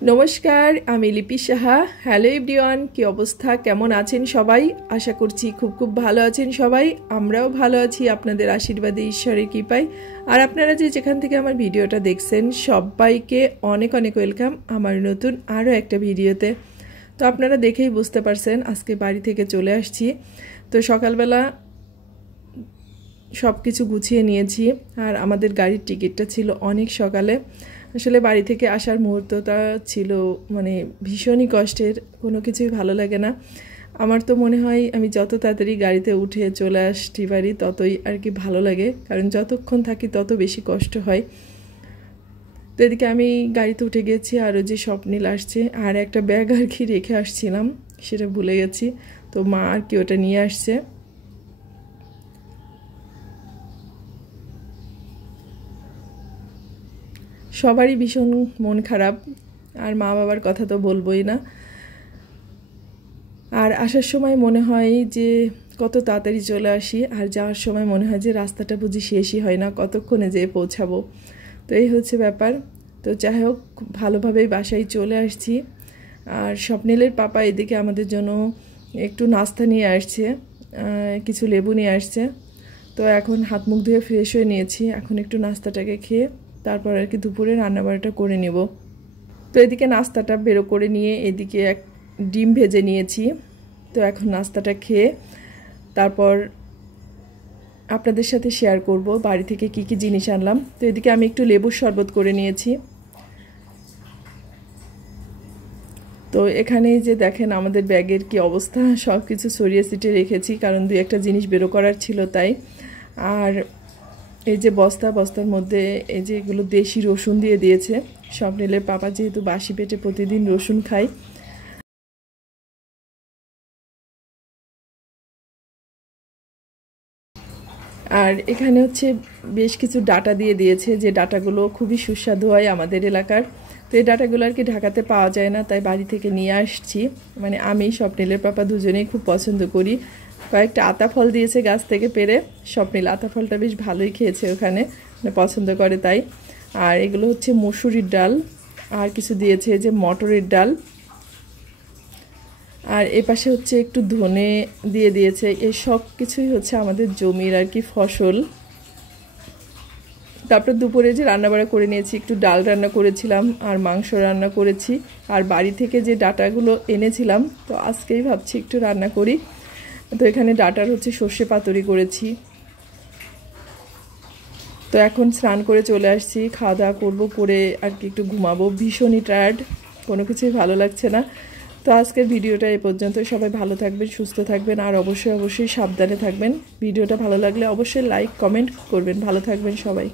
नमस्कार आमी लिपि साहा। हेलो एवरीवन, की अवस्था केमन आছেন सबाई? आशा करছি खूब खूब ভালো আছেন সবাই। আমরাও ভালো আছি আপনাদের আশীর্বাদে, ঈশ্বরের কৃপায়। আর আপনারা যে যেখান থেকে আমার ভিডিওটা দেখছেন সবাইকে অনেক অনেক ওয়েলকাম আমার নতুন আরো একটা ভিডিওতে। তো আপনারা দেখেই বুঝতে পারছেন আজকে বাড়ি থেকে চলে আসছি। তো সকালবেলা সবকিছু গুছিয়ে নিয়েছি আর আমাদের গাড়ির টিকিটটা ছিল অনেক সকালে। আসলে বাড়ি থেকে আসার মুহূর্তটা ছিল মানে ভীষণই কষ্টের, কোনো কিছুই ভালো লাগে না। আমার তো মনে হয় আমি যত তাড়াতাড়ি গাড়িতে উঠে চলে আসতে পারি ততই আর কি ভালো লাগে, কারণ যতক্ষণ থাকি তত বেশি কষ্ট হয়। তো এদিকে আমি গাড়িতে উঠে গেছি আর ওই যে স্বপ্নিল আসছে আর একটা ব্যাগ আর কি রেখে আসছিলাম সেটা ভুলে গেছি, তো মা আর কি ওটা নিয়ে আসছে। সবারই ভীষণ মন খারাপ, আর মা বাবার কথা তো বলবোই না। আর আসার সময় মনে হয় যে কত তাড়াতাড়ি চলে আসি, আর যাওয়ার সময় মনে হয় যে রাস্তাটা বুঝি শেষই হয় না, কতক্ষণে যেয়ে পৌঁছাবো। তো এই হচ্ছে ব্যাপার। তো যাই হোক, ভালোভাবেই বাসায় চলে আসছি। আর স্বপ্নিলের পাপা এদিকে আমাদের জন্য একটু নাস্তা নিয়ে আসছে, কিছু লেবু নিয়ে আসছে। তো এখন হাত মুখ ধুয়ে ফ্রেশ হয়ে নিয়েছি, এখন একটু নাস্তাটাকে খেয়ে তারপর আর কি দুপুরে রান্নাবাড়াটা করে নেব। তো এদিকে নাস্তাটা বেরো করে নিয়ে এদিকে এক ডিম ভেজে নিয়েছি। তো এখন নাস্তাটা খেয়ে তারপর আপনাদের সাথে শেয়ার করব বাড়ি থেকে কি কি জিনিস আনলাম। তো এদিকে আমি একটু লেবুর শরবত করে নিয়েছি। তো এখানে যে দেখেন আমাদের ব্যাগের কি অবস্থা, সব কিছু সরিয়ে ছিটিয়ে রেখেছি কারণ দুই একটা জিনিস বেরো করার ছিল তাই। আর এই যে বস্তার মধ্যে এই যে এগুলো দেশি রসুন দিয়ে দিয়েছে। স্বপ্নিলের পাপা যেহেতু বাসি পেটে প্রতিদিন রসুন খায়। আর এখানে হচ্ছে বেশ কিছু ডাটা দিয়ে দিয়েছে, যে ডাটাগুলো খুবই সুস্বাদু হয় আমাদের এলাকার। তো এই ডাটাগুলো আর কি ঢাকাতে পাওয়া যায় না, তাই বাড়ি থেকে নিয়ে আসছি। মানে আমি স্বপ্নিলের পাপা দুজনেই খুব পছন্দ করি। কয়েকটা আতা ফল দিয়েছে গাছ থেকে পেরে, স্বপ্নিল আতা ফলটা বেশ ভালোই খেয়েছে ওখানে, মানে পছন্দ করে তাই। আর এগুলো হচ্ছে মসুরির ডাল, আর কিছু দিয়েছে যে মটরের ডাল, আর এপাশে হচ্ছে একটু ধনে দিয়ে দিয়েছে। এই সব কিছুই হচ্ছে আমাদের জমির আর কি ফসল। তারপর দুপুরে যে রান্নাবাড়া করে নিয়েছি, একটু ডাল রান্না করেছিলাম আর মাংস রান্না করেছি। আর বাড়ি থেকে যে ডাটাগুলো এনেছিলাম তো আজকেই ভাবছি একটু রান্না করি। তো এখানে ডাটার হচ্ছে সর্ষে পাতুরি করেছি। তো এখন স্নান করে চলে আসছি, খাওয়া দাওয়া করবো, করে আর কি একটু ঘুমাবো। ভীষণই টায়ার্ড, কোনো কিছুই ভালো লাগছে না। তো আজকের ভিডিওটা এই পর্যন্ত। সবাই ভালো থাকবেন, সুস্থ থাকবেন, আর অবশ্যই সাবধানে থাকবেন। ভিডিওটা ভালো লাগলে অবশ্যই লাইক কমেন্ট করবেন। ভালো থাকবেন সবাই।